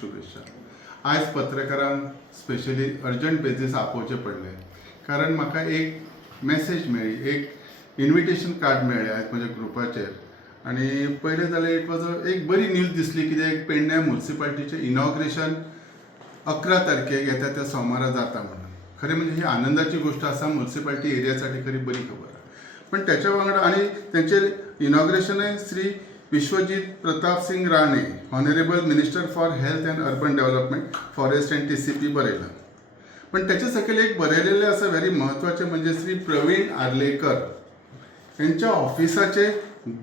शुभेच्छा. आज पत्रकारांक स्पेशली अर्जंट बेजीस आपोवचें पडलें कारण म्हाका एक मेसेज मेळ्ळी, एक इन्विटेशन कार्ड मेळ्ळें आयज म्हज्या ग्रुपाचेर. आनी पयलें जाल्यार इट वॉज एक बरी न्यूज दिसली कित्याक पेडण्या म्युन्सिपाल्टीचें इनॉग्रेशन 11 तारखेक येता त्या सोमारा जाता म्हणून. खरें म्हणजे ही आनंदाची गोष्ट आसा, म्युन्सिपाल्टी एरियासाठी खरी बरी खबर. पण त्याच्या वांगडा आनी तेंचेर इनॉग्रेशनय Shri Vishwajit Pratap Singh Rane, honourable minister for health and urban development, forest and TCP बरयला. पण त्याच्या सकयल एक बरयलेलें आसा व्हेरी म्हत्वाचें, म्हणजे श्री प्रवीण आर्लेकर यांच्या ऑफिसाचे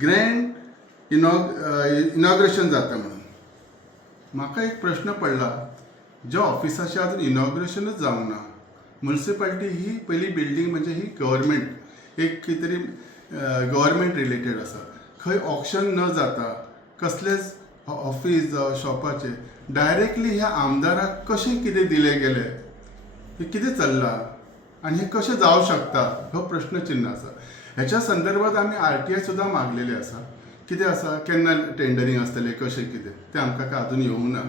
ग्रँड इनॉग्रेशन जाता म्हणून. म्हाका एक प्रश्न पडला, ज्या ऑफिसाचें अजून इनॉग्रेशनच जावंक ना. म्युन्सिपाल्टी ही पयली बिल्डींग म्हणजे ही गव्हर्मेंट, एक कितें तरी गव्हर्मेंट रिलेटेड आसा. खंय ऑक्शन न जाता कसलेच ऑफिस जावं शॉपाचे डायरेक्टली ह्या आमदाराक कशें कितें दिलें गेलें, हे कितें चल्लां आनी हे कशें जावं शकता हो प्रश्नचिन्ह आसा. ह्याच्या संदर्भात आमी RTI सुद्दां मागलेले आसा. कितें आसा, केन्ना टेंडरींग आसतलें, कशें कितें तें आमकां काय अजून येवंक ना.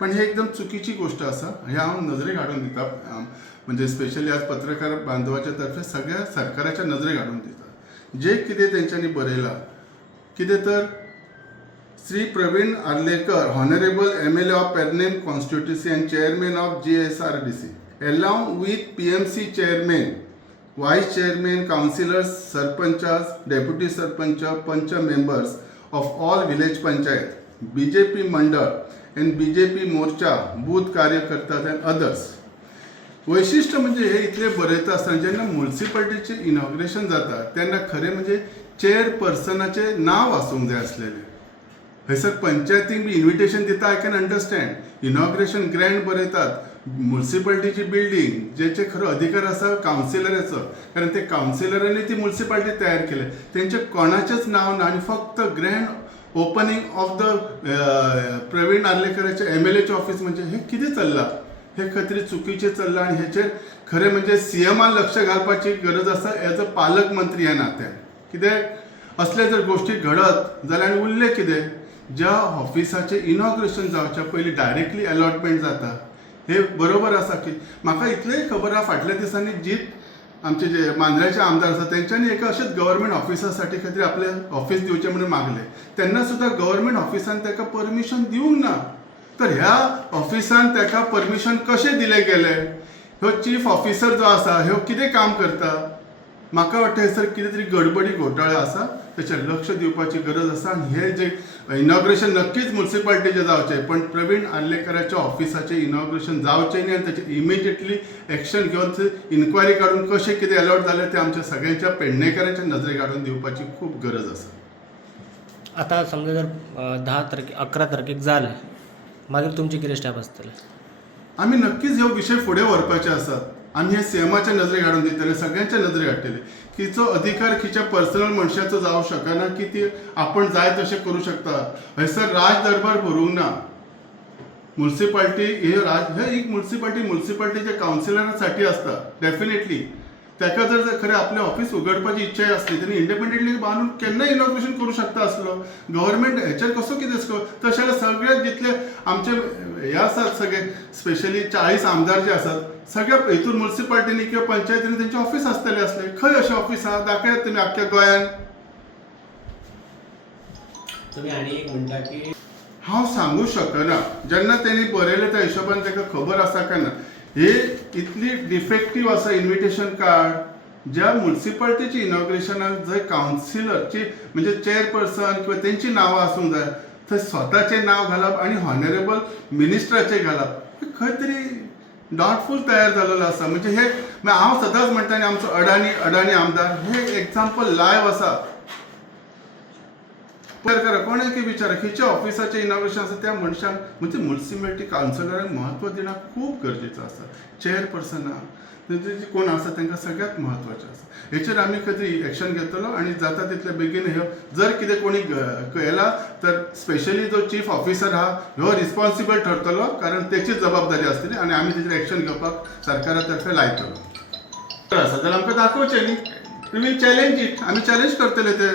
पण हे एकदम चुकीची गोष्ट आसा, हे हांव नजरेक हाडून दिता. म्हणजे स्पेशली आज पत्रकार बांधवाच्या तर्फे सगळ्या सरकाराच्या नजरेक हाडून दिता. जे कितें तेंच्यांनी बरयलां, कितें तर Shri Pravin Arlekar, honourable MLA of Pernem constituency and chairman of GSRDC, along with PMC chairman, vice chairman, councillors, sarpanchas, deputy sarpanch, panch members of all village panchayat, BJP mandal and BJP Morcha, booth कार्यकर्ता and others. वैशिष्ट्य म्हणजे हे इतले बरयता आसतना जेन्ना म्युन्सिपाल्टीचे inauguration जाता तेन्ना खरें म्हणजे चेअरपर्सनाचे नाव आसूंक जाय आसलेलें. हयसर पंचायतीक बी इन्विटेशन दिता, I can understand. Inauguration grand बरयतात, म्युन्सिपाल्टीची बिल्डींग जेचे खरो अधिकार आसा कावन्सिलराचो, कारण ते कावन्सिलरांनी ती म्युन्सिपाल्टी तयार केल्या. तेंचे कोणाचेच नाव ना आनी फक्त grand opening of the Praveen आर्लेकराचे MLAचे ऑफिस. म्हणजे हे कितें चल्लां, हे खत्री चुकीचें चल्लां. आनी हेचेर खरें म्हणजे CMान लक्ष घालपाची गरज आसा एज अ पालकमंत्री ह्या नात्यान. कित्याक असले जर गोश्टी घडत जाल्यार आनी उरलें कितें. ज्या ऑफिसाचें इनॉग्रेशन जावच्या पयलीं डायरेक्टली अलॉटमेंट जाता हे बरोबर आसा की. म्हाका इतलेंय खबर आहा, फाटल्या दिसांनी जीत आमचे जे मांद्र्याचे आमदार आसा तेंच्यांनी एका अशेंच गव्हर्मेंट ऑफिसासाठी खातीर आपलें ऑफिस दिवचें म्हणून मागलें. तेन्ना सुद्दां गव्हर्मेंट ऑफिसान ताका परमिशन दिवंक ना. तर ह्या ऑफिसान ताका परमिशन कशें दिलें गेलें. ह्यो चीफ ऑफिसर जो आसा ह्यो कितें काम करता. म्हाका वाटता हयसर कितें तरी गडबडी घोटाळे आसा, तेचेर लक्ष दिवपाची गरज आसा. आनी हे जे इनॉग्रेशन नक्कीच म्युन्सिपाल्टीचें जावचें, पण प्रवीण आर्लेकराच्या ऑफिसाचें इनॉग्रेशन जावचें न्ही. आनी ताचेर इमिजिएटली एक्शन घेवन इन्क्वायरी काडून कशें कितें अलॉट जालें तें आमच्या सगळ्यांच्या पेडणेकारांच्या नजरेक हाडून दिवपाची खूब गरज आसा. आता समजा जर 11 तारखेक जालें, मागीर तुमची कितें स्टेप आसतले? आमी नक्कीच ह्यो विशय फुडें व्हरपाचे आसात. आमी हे CMाच्या नजरेक हाडून दितले, सगळ्यांच्या नजरेक हाडटले. तिचो अधिकार खंयच्या पर्सनल मनशाचो जावंक शकना की ती आपण जाय तशें करूं शकता. हयसर राज दरबार भरूंक ना. म्युन्सिपाल्टी हे एक म्युन्सिपाल्टीच्या कावन्सिलरांसाठी आसता डेफिनेटली. ताका जर खरें आपलें ऑफिस उगडपाची इच्छा आसली तेणी इंडिपेंडंटली बांदून केन्नाय इनॉग्रेशन करूं शकता आसलो. गव्हर्मेंट हेचेर कसो कितें तशें जाल्यार सगळे जितले आमचे हे आसात सगळे स्पेशली 40 आमदार जे आसात सगळ्या हितून म्युन्सिपाल्टीनी किंवा पंचायतीनी तेंचे ऑफिस आसतले असले. खंय अशें ऑफिस आहा दाखयात तुमी आख्ख्या गोंयान. तुमी आनी एक म्हणटा की हांव सांगूं शकना. जेन्ना तेणी बरयलें त्या हिशोबान ताका खबर आसा काय ना. हे इतली डिफेक्टीव आसा इन्विटेशन कार्ड. ज्या म्युन्सिपाल्टीची इनॉग्रेशनाक जंय कावन्सिलरची म्हणजे चेअरपर्सन किंवा तेंची नांवां आसूंक जाय, थंय स्वताचें नांव घालप आनी ऑनरेबल मिनिस्टराचें घालप खंय तरी डाउटफूल तयार जाल्लो आसा. म्हणजे हे हांव सदांच म्हणटा न्ही, आमचो अडाणी आमदार हे एक्झाम्पल लायव्ह आसा. कोणें विचारा खंयच्या ऑफिसाचें इनॉग्रेशन आसा त्या मनशान म्हणजे म्युन्सिपाल्टी कावन्सिलरांक म्हत्व दिणं खूब गरजेचं आसा. चेअरपर्सनाक कोण आसा तांकां सगळ्यात म्हत्वाचें आसा. हेचेर आमी खंय एक्शन घेतलो आनी जाता तितले बेगीन ह्यो जर कितें कोणी केला तर स्पेशली जो चीफ ऑफिसर आहा ह्यो रिस्पॉन्सिबल ठरतलो, कारण तेची जबाबदारी आसतली आनी आमी तेचेर एक्शन घेवपाक सरकारा तर्फे लायतलो. आसा जाल्यार आमकां दाखोवचें न्ही. तुमी चॅलेंज इट, आमी चॅलेंज करतले ते.